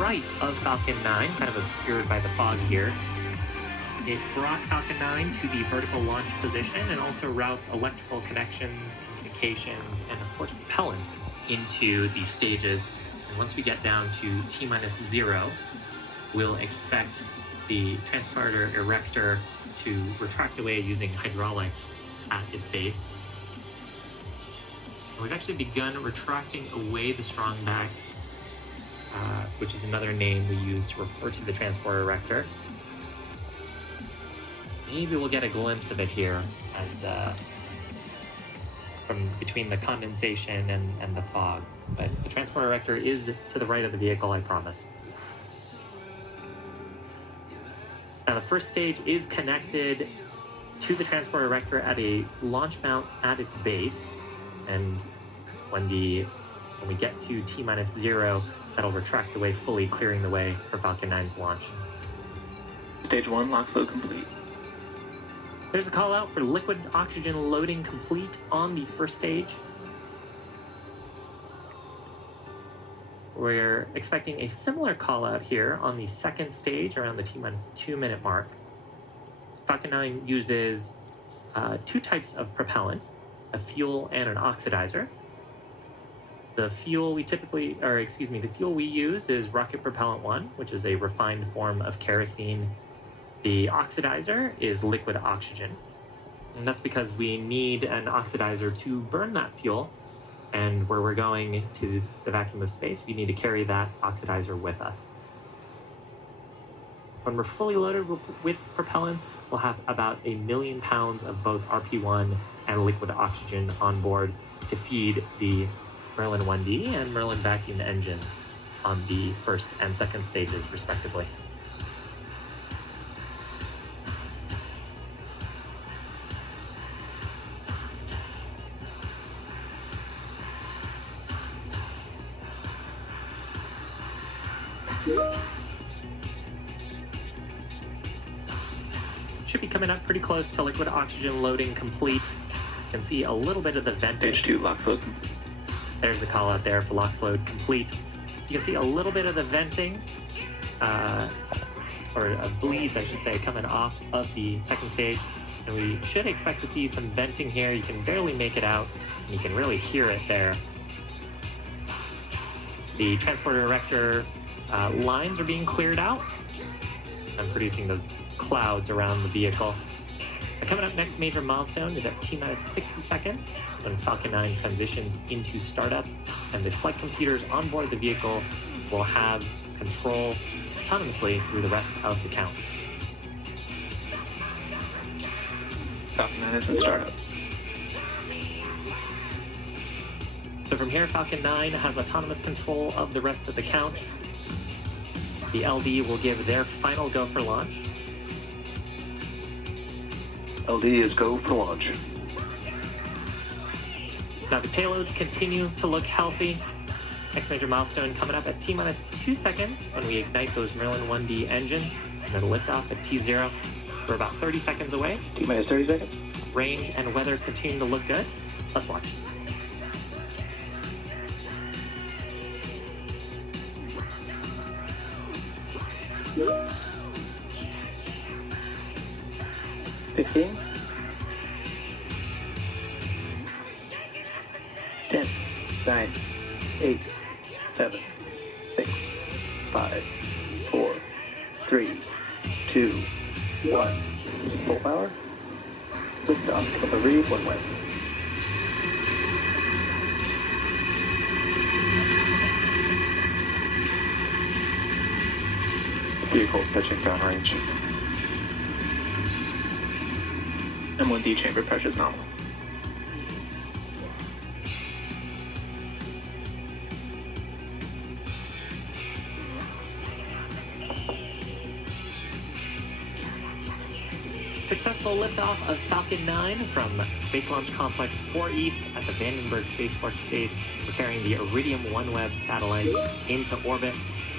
right of Falcon 9, kind of obscured by the fog here. It brought Falcon 9 to the vertical launch position and also routes electrical connections, communications, and of course propellants into the stages. And once we get down to T-0, we'll expect the transporter erector to retract away using hydraulics at its base. And we've actually begun retracting away the strong back, which is another name we use to refer to the transporter erector. Maybe we'll get a glimpse of it here as from between the condensation and the fog. But the transporter erector is to the right of the vehicle, I promise. Now the first stage is connected to the transporter erector at a launch mount at its base, and when we get to T-0, that'll retract away fully, clearing the way for Falcon 9's launch. Stage 1 lock flow complete. There's a call out for liquid oxygen loading complete on the first stage. We're expecting a similar call out here on the second stage around the T-2 minute mark. Falcon 9 uses two types of propellant, a fuel and an oxidizer. The fuel we use is rocket propellant 1, which is a refined form of kerosene. The oxidizer is liquid oxygen, and that's because we need an oxidizer to burn that fuel, and where we're going to the vacuum of space, we need to carry that oxidizer with us. When we're fully loaded with propellants, we'll have about 1 million pounds of both RP1 and liquid oxygen on board to feed the Merlin 1D and Merlin vacuum engines on the first and second stages, respectively. Should be coming up pretty close to liquid oxygen loading complete. You can see a little bit of the venting. Stage 2 lock flow. There's the call out there for LOX load complete. You can see a little bit of the venting, or bleeds, I should say, coming off of the second stage. And we should expect to see some venting here. You can barely make it out, and you can really hear it there. The transporter erector lines are being cleared out and producing those clouds around the vehicle. The coming up next major milestone is at T-60 seconds. It's when Falcon 9 transitions into startup, and the flight computers on board the vehicle will have control autonomously through the rest of the count. Falcon 9 is in startup. So from here, Falcon 9 has autonomous control of the rest of the count. The LD will give their final go for launch. LD is go for launch. Now the payloads continue to look healthy. Next major milestone coming up at T-2 seconds when we ignite those Merlin 1D engines, and then lift off at T0. We're about 30 seconds away. T-30 seconds. Range and weather continue to look good. Let's watch. Yeah. 15, 10, 9, 8, 7, 6, 5, 4, 3, 2, 1. Full power. Lift off of the read one way. Vehicle pitching downrange. M1D chamber pressure is nominal. Successful liftoff of Falcon 9 from Space Launch Complex 4 East at the Vandenberg Space Force Base. We're carrying the Iridium OneWeb satellites into orbit.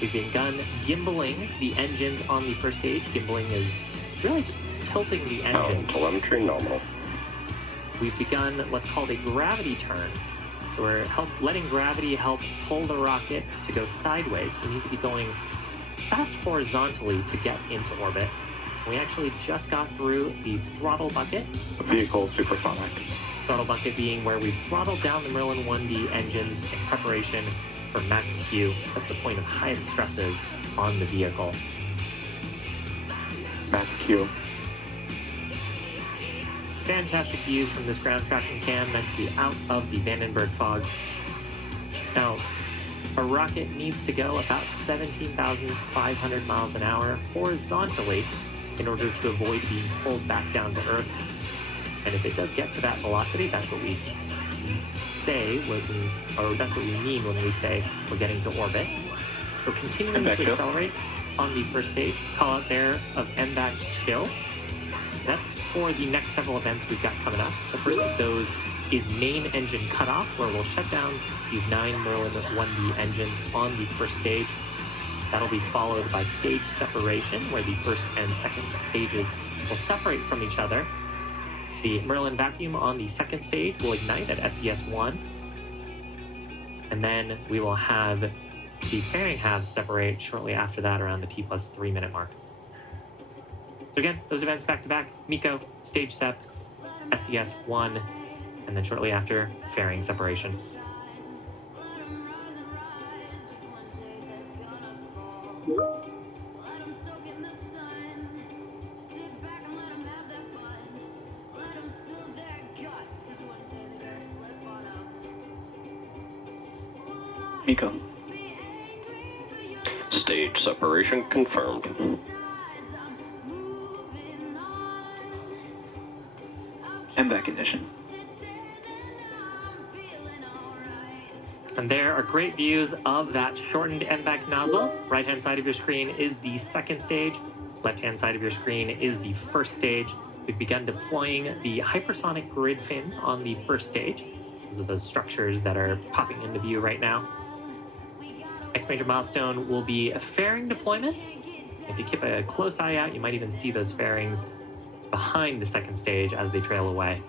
We've begun gimbaling the engines on the first stage. Gimbaling is really just tilting the engines. Telemetry nominal. We've begun what's called a gravity turn So we're letting gravity help pull the rocket to go sideways. We need to be going fast horizontally to get into orbit. We actually just got through the throttle bucket. Vehicle supersonic. Throttle bucket being where we've throttled down the Merlin 1D engines in preparation for max Q. That's the point of highest stresses on the vehicle. Max Q. Fantastic views from this ground tracking cam, nice to be out of the Vandenberg fog. Now, a rocket needs to go about 17,500 miles an hour horizontally in order to avoid being pulled back down to Earth. And if it does get to that velocity, that's what we say, or that's what we mean when we say we're getting to orbit. We're continuing to accelerate on the first stage. Call out there of MVAC chill. That's for the next several events we've got coming up. The first of those is main engine cutoff, where we'll shut down these 9 Merlin 1D engines on the first stage. That'll be followed by stage separation, where the first and second stages will separate from each other. The Merlin vacuum on the second stage will ignite at SES-1. And then we will have the fairing halves separate shortly after that around the T+3 minute mark. So again, those events back to back: MECO, stage sep, SES-1, and then shortly after, fairing separation. MECO. Stage separation confirmed. MVAC ignition. And there are great views of that shortened MVAC nozzle. Right-hand side of your screen is the second stage. Left-hand side of your screen is the first stage. We've begun deploying the hypersonic grid fins on the first stage. Those are those structures that are popping into view right now. Next major milestone will be a fairing deployment. If you keep a close eye out, you might even see those fairings behind the second stage as they trail away.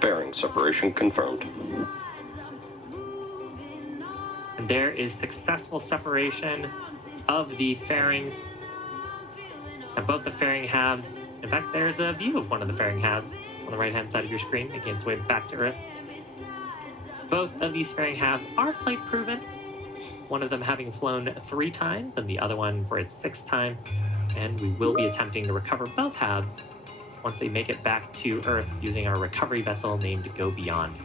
Fairing separation confirmed. And there is successful separation of the fairings. And both the fairing halves, in fact, there's a view of one of the fairing halves on the right-hand side of your screen, making its way back to Earth. Both of these fairing halves are flight proven, one of them having flown 3 times and the other one for its 6th time. And we will be attempting to recover both halves once they make it back to Earth using our recovery vessel named Go Beyond.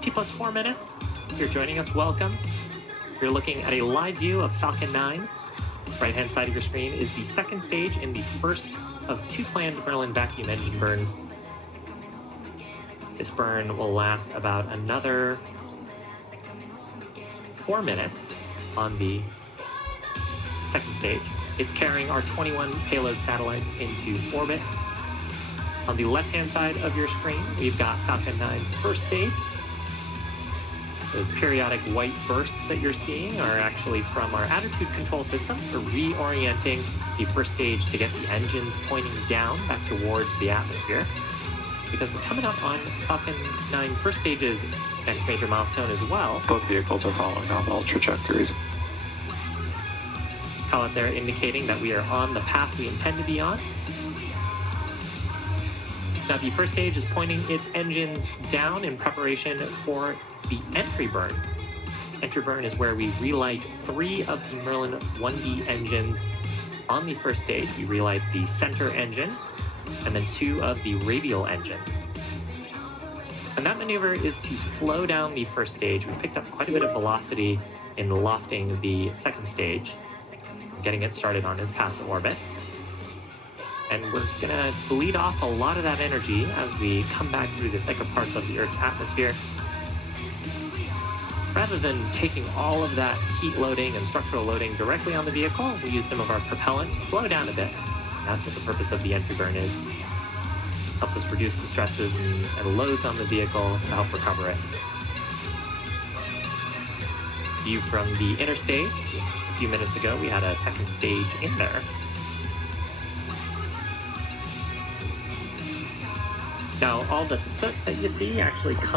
T+4 minutes. If you're joining us, welcome. You're looking at a live view of Falcon 9. Right-hand side of your screen is the second stage in the first of 2 planned Merlin vacuum engine burns. This burn will last about another 4 minutes on the second stage. It's carrying our 21 payload satellites into orbit. On the left-hand side of your screen, we've got Falcon 9's first stage. Those periodic white bursts that you're seeing are actually from our attitude control system for reorienting the first stage to get the engines pointing down back towards the atmosphere. Because we're coming up on Falcon 9 first stage's next major milestone as well. Both vehicles are following all trajectories. Call it there indicating that we are on the path we intend to be on. Now the first stage is pointing its engines down in preparation for the entry burn. Entry burn is where we relight 3 of the Merlin 1D engines on the first stage. We relight the center engine and then 2 of the radial engines. And that maneuver is to slow down the first stage. We picked up quite a bit of velocity in lofting the second stage, getting it started on its path to orbit. And we're gonna bleed off a lot of that energy as we come back through the thicker parts of the Earth's atmosphere. Rather than taking all of that heat loading and structural loading directly on the vehicle, we use some of our propellant to slow down a bit. That's what the purpose of the entry burn is. Helps us reduce the stresses and loads on the vehicle to help recover it. View from the inner stage. few minutes ago, we had a second stage in there. Now, all the soot that you see actually comes